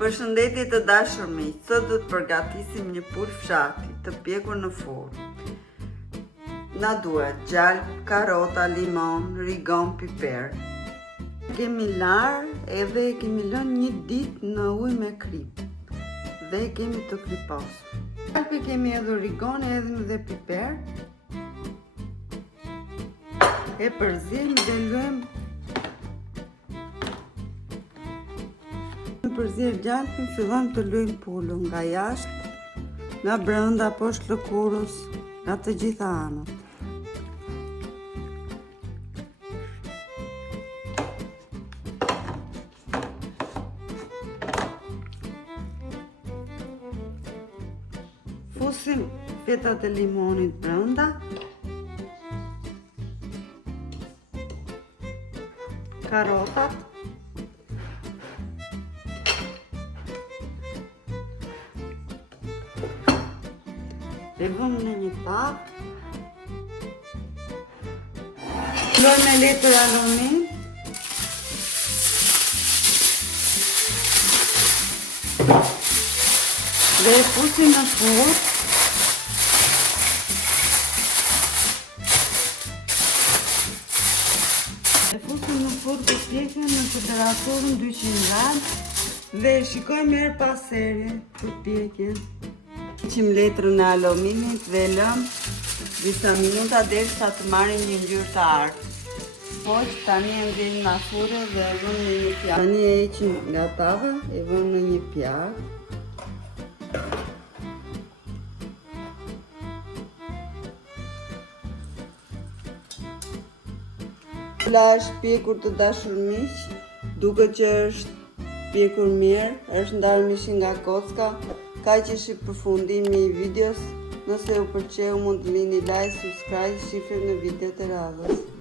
Përshëndetje të dashur miq, sot do të përgatisim një pul fshati të pjekur në furrë. Na duhet gjalp, karota, limon, rigon, piper. Kemi lar edhe e kemi lënë një ditë në ujë me krip dhe kemi të kripasur. Gjalpi kemi edhe rigon edhe dhe piper. E përzim dhe lëm. Në përzirë gjalpin, fillon të lujmë pulun nga jashtë, nga brenda, poshtë lëkurës, nga të gjitha anët. Fusim fetat e limonit brenda. Karotat. E vëmë në një tavë. Lojmë me letër alumin. Dhe e fusim në furrë. E fusim në furrë të pjekën në temperaturën 200 gradë dhe e shikojmë her pas here për pjekjen. Heqim letrën e aluminit dhe lëm disa minuta derisa të marrin një ngjyrë të artë. Poq, tani e nxjerrim nga furrë dhe e vëmë në një pjatë. Tani e heqim nga tava, e vëmë në një pjatë. Pula është pjekur të dashur miq, duket që është pjekur mirë, është ndarë mishin nga kocka. Kaq është përfundimi i videos. Nëse ju pëlqeu mund të lini like, subscribe, shifër në videot e radhës.